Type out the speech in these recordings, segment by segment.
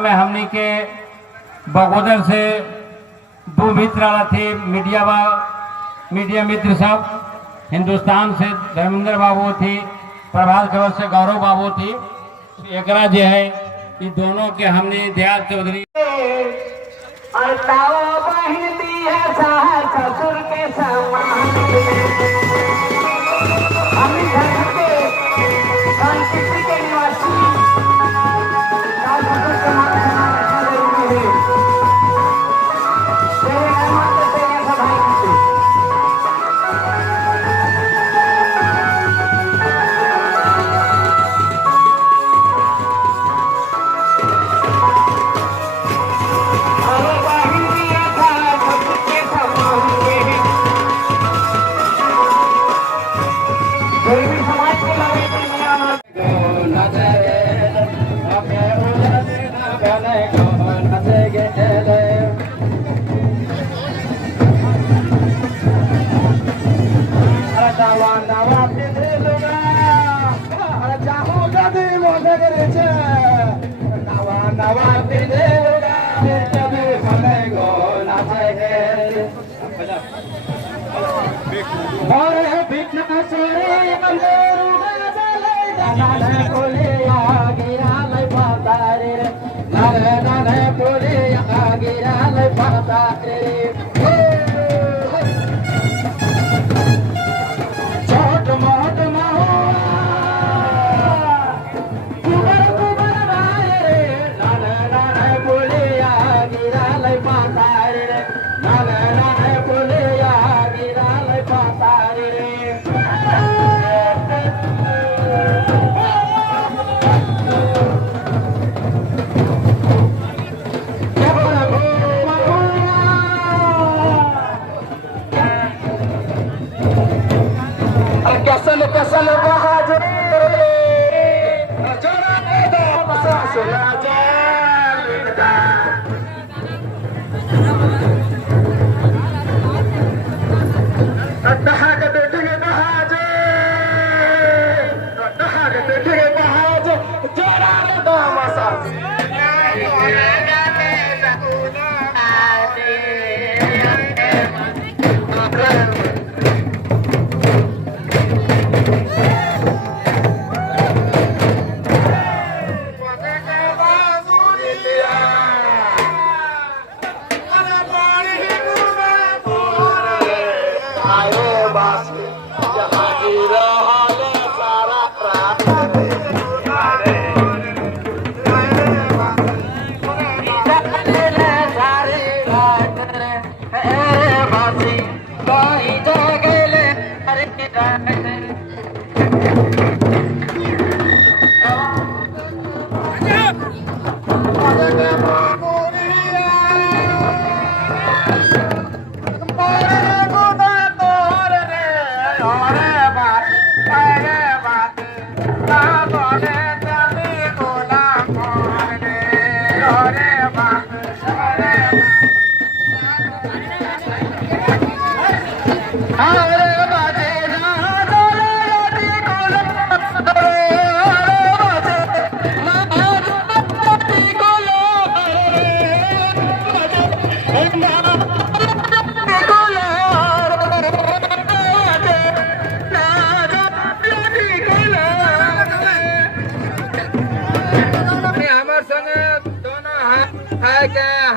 में हमनी के बगोदर से दो मित्र आला थे मीडिया मित्र सब हिंदुस्तान से धर्मेंद्र बाबू थी, प्रभात खबर से गौरव बाबू थी। एकरा जो है ये दोनों के हमने दयाल चौधरी और ससुर के के निवासी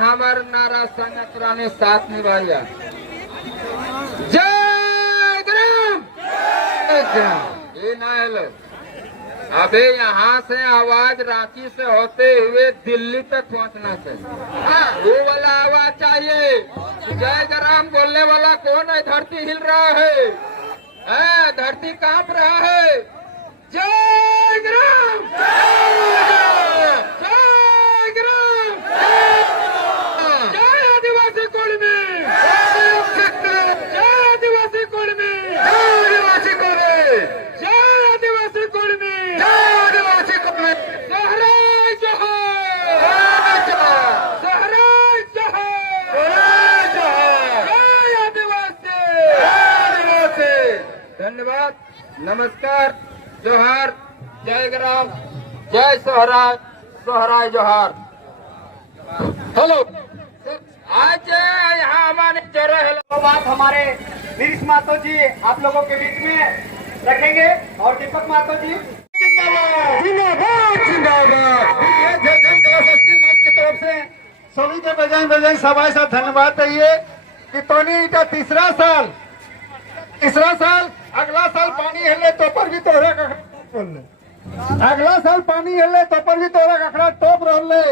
हमार नारा संग पुराने साथ निभाया। जय ग्राम ये अबे यहाँ से आवाज रांची से होते हुए दिल्ली तक पहुँचना चाहिए। वो वाला आवाज चाहिए। जय ग्राम बोलने वाला कौन है? धरती हिल रहा है, धरती कांप रहा है। जय ग्राम, जय ग्राम, जय आदिवासी कुलमी, जय आदिवासी कुलमी, जय आदिवासी कुलमी, जय आदिवासी कुलमी, जय आदिवासी कुलमी। सहराय जोहार, सहराय जोहार, जय आदिवासी, आदिवासी। धन्यवाद, नमस्कार, जोहार, जय ग्राम, जय सोहराय, सोहराय जोहार। हेलो, आज यहाँ हमारे चेहरे हेलो बात हमारे नीरीश मातो जी आप लोगों के बीच में रखेंगे और दीपक मातो जी जिंदाबाद, जिंदाबाद। ये षष्ठी मंच की तरफ से सभी के बजाय सभा से धन्यवाद चाहिए कि टोनी का तीसरा साल अगला साल पानी हिले तो पर भी तोहरा का अगला साल पानी हिले तो पर भी तोहरा कखड़ा टॉप रहले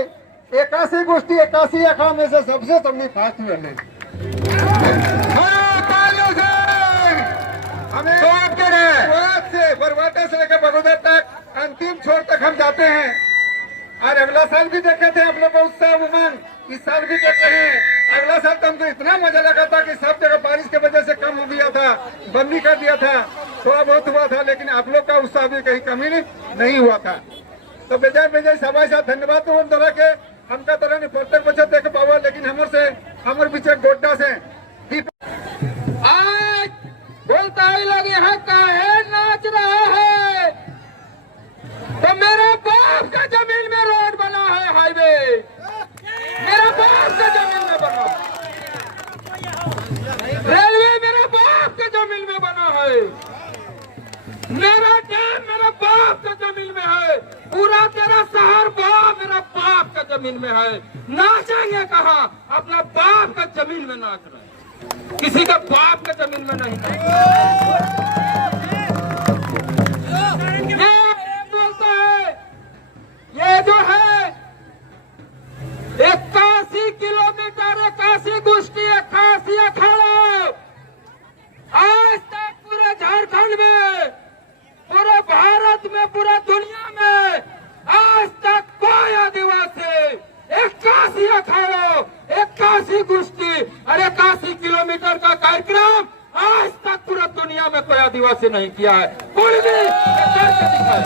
81 गोष्ठी 81 अखड़ा में से सबसे सबनी फास्ट रहले। हमें कोरात से बरवाटा से लेकर बगोदर तक अंतिम छोर तक हम जाते हैं और अगला साल भी देखे थे आप लोग को उत्साह उमंग, इस साल भी देख रहे हैं। अगला साल तो हमको इतना मजा लगा था कि सब जगह बारिश की वजह से कम हो गया था, बंदी कर दिया था, थोड़ा बहुत हुआ था, लेकिन आप लोग का उत्साह भी कहीं कमी नहीं हुआ था। तो बेजाय सभा से धन्यवाद तो तरह के हमका तरह ने प्रत्येक बच्चा देख पावा, लेकिन हमारे पीछे गोड्डा से आज बोलता ही लोग यहाँ काहे नाच रहा है? तो मेरे बाप का जमीन में रोड बना है, हाईवे मेरा बाप का जमीन में बना, रेलवे मेरा बाप के जमीन में बना है, मेरा डैम मेरा बाप का जमीन में है, पूरा तेरा शहर बाप मेरा बाप का जमीन में है। नाचेंगे कहाँ? अपना बाप का जमीन में नाच रहे हैं, किसी का बाप का जमीन में नहीं। ये बोलता है, ये जो है 81 किलोमीटर 81 गोष्ठी 81 अखाड़ा, आज तक पूरे झारखंड में, पूरे भारत में, पूरा दुनिया में आज तक कोई आदिवासी 81 अखाड़ा 81 गोष्ठी और 81 किलोमीटर का कार्यक्रम आज तक पूरा दुनिया में कोई आदिवासी नहीं किया है। कोई भी ये करके दिखाए।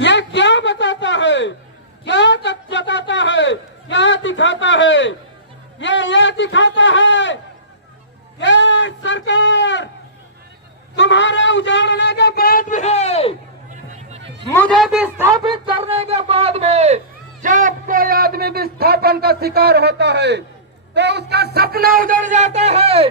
ये क्या बताता है, क्या जताता है, क्या दिखाता है? ये दिखाता है कि सरकार तुम्हारे उजाड़ने के बाद में, मुझे विस्थापित करने के बाद में, जब कोई आदमी विस्थापन का शिकार होता है तो उसका सपना उजड़ जाता है,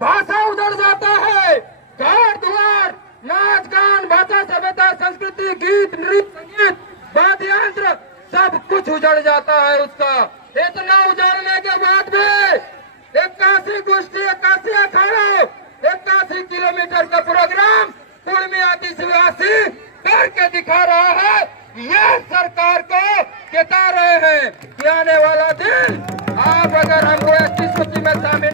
भाषा उजड़ जाता है, घर द्वार, नाच गान, भाषा, सभ्यता, संस्कृति, गीत, नृत्य, संगीत, वाद्य यंत्र सब कुछ उजड़ जाता है उसका। इतना उजाड़ने के बाद भी 81 गोष्ठी 81 अखाड़ा 81 किलोमीटर का प्रोग्राम कुल आदिवासी करके दिखा रहा है। ये सरकार को चेता रहे हैं कि आने वाला दिन आप अगर हमको 21 सूची में शामिल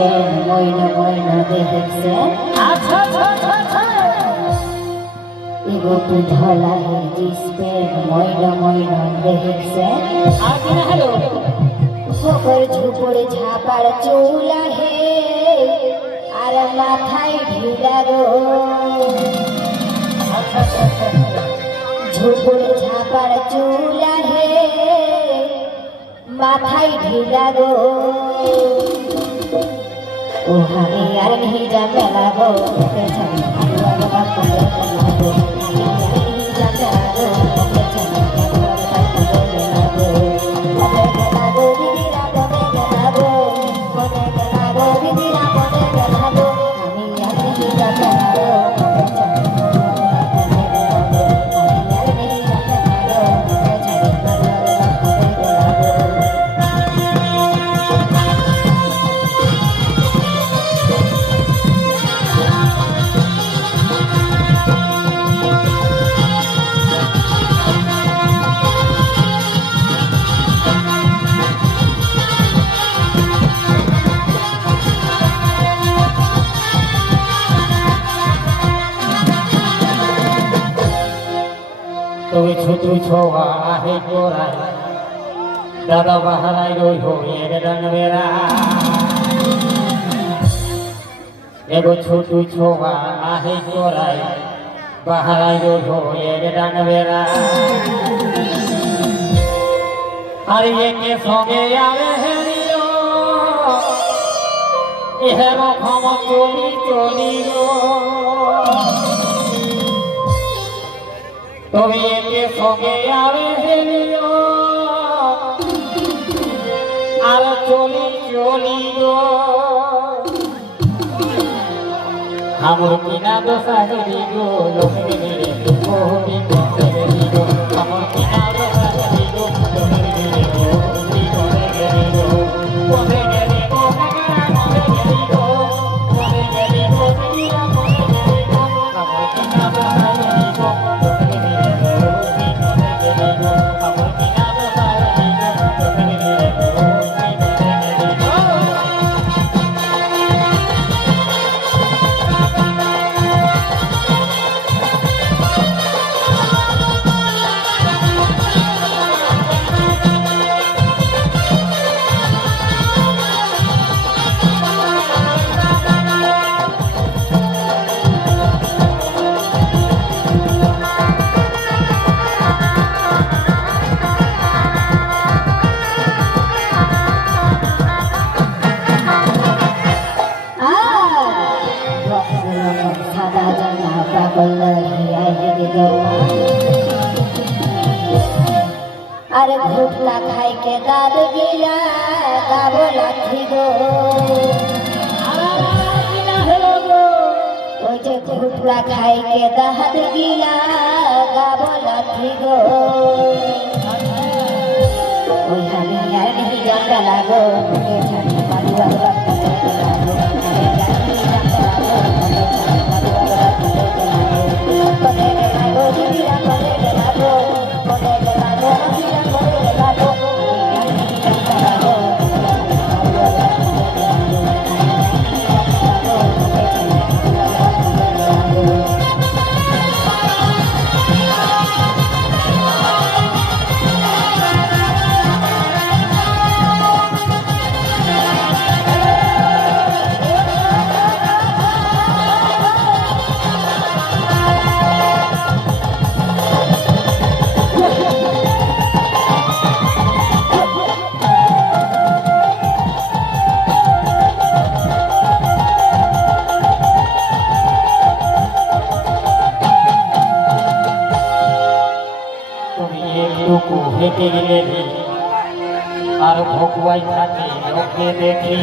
প্যান্ট ময়না ময়না দেখছে এগো তু ঢলা হে জিন্স প্যান্ট ময়না ময়না দেখছে ফোকর ঝুপড়ে ঝাপার চুলা হে আর মাথায় ঢিলা গো ঝুপড়ে ঝাপার চুলা হে মাথায় ঢিলা গো ও আমি আর नहीं जाने लागो पेछन आलुआ बाबा कुले लागो আমি আর नहीं जाने लागो पेछन आलुआ बाबा कुले लागो दिदी लागो कोने लागो दिदी लागो আমি আর नहीं जाने लागो पेछन আমি আর नहीं जाने लागो पेछन তুমি ছুটু ছোয়া আহে কোরাই দাদা বাহারাই রই হয়ে ডান বেড়া এগো ছুটু ছোয়া আহে কোরাই বাহারাই রই হয়ে ডান বেড়া আর একে সঙ্গে আরে হেরিও এহের ক্ষম চলি চলি গো তুমি একে সঙ্গে আরে হেলিও আর চলি চলি গো আমার কিনা দোষা হেরি গো লোকে মিলে বহুটি করে গেলি গো আমার কিনা দোষা হেরি গো লোকে মিলে বহুটি করে গেলি গো কোনে গেলি গো কোনে গেলি গো কোনে গেলি গো কোনে গেলি গো আমার কিনা দোষা হেরি গো সাদা জানা পাগল আরে ঘুটলা খাই কে দাদ গিলা গাবো লাথি গো ওই যে ঘুটলা খাই কে দাদ গিলা গাবো লাথি গো ওই আমি আর नहीं जाने लागो के छाती पालुआ बाबा कुले लागो হেঁটে গেলে আর ভকুয়াই থাকে লোকে দেখি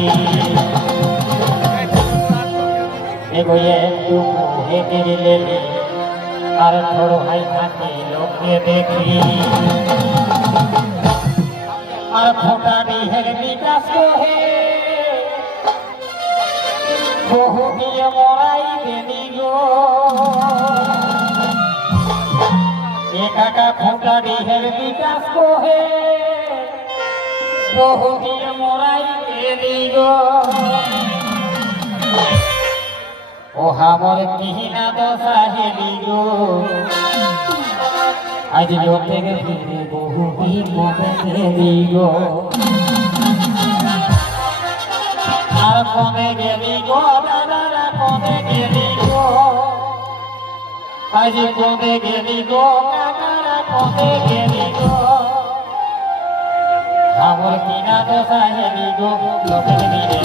এগোয়ে একটু হেঁটে গেলে আর থোড়ো হাই থাকে লোকে দেখি আর ফোটা ডিহের বিকাশ হে বহু দিয়ে মরাই দেনি গো एकाका खोटा डिहेर विकास को है बहु दिए मोराई के दिगो ও হামর কিনা দশা হেলি গো আজ লোকে গেলি বহু বিপদে গেলি গো আর কমে গেলি গো দাদারা কমে গেলি গো আজ কমে গেলি গো কাকারা কমে গেলি গো হামর কিনা দশা হেলি গো লোকে গেলি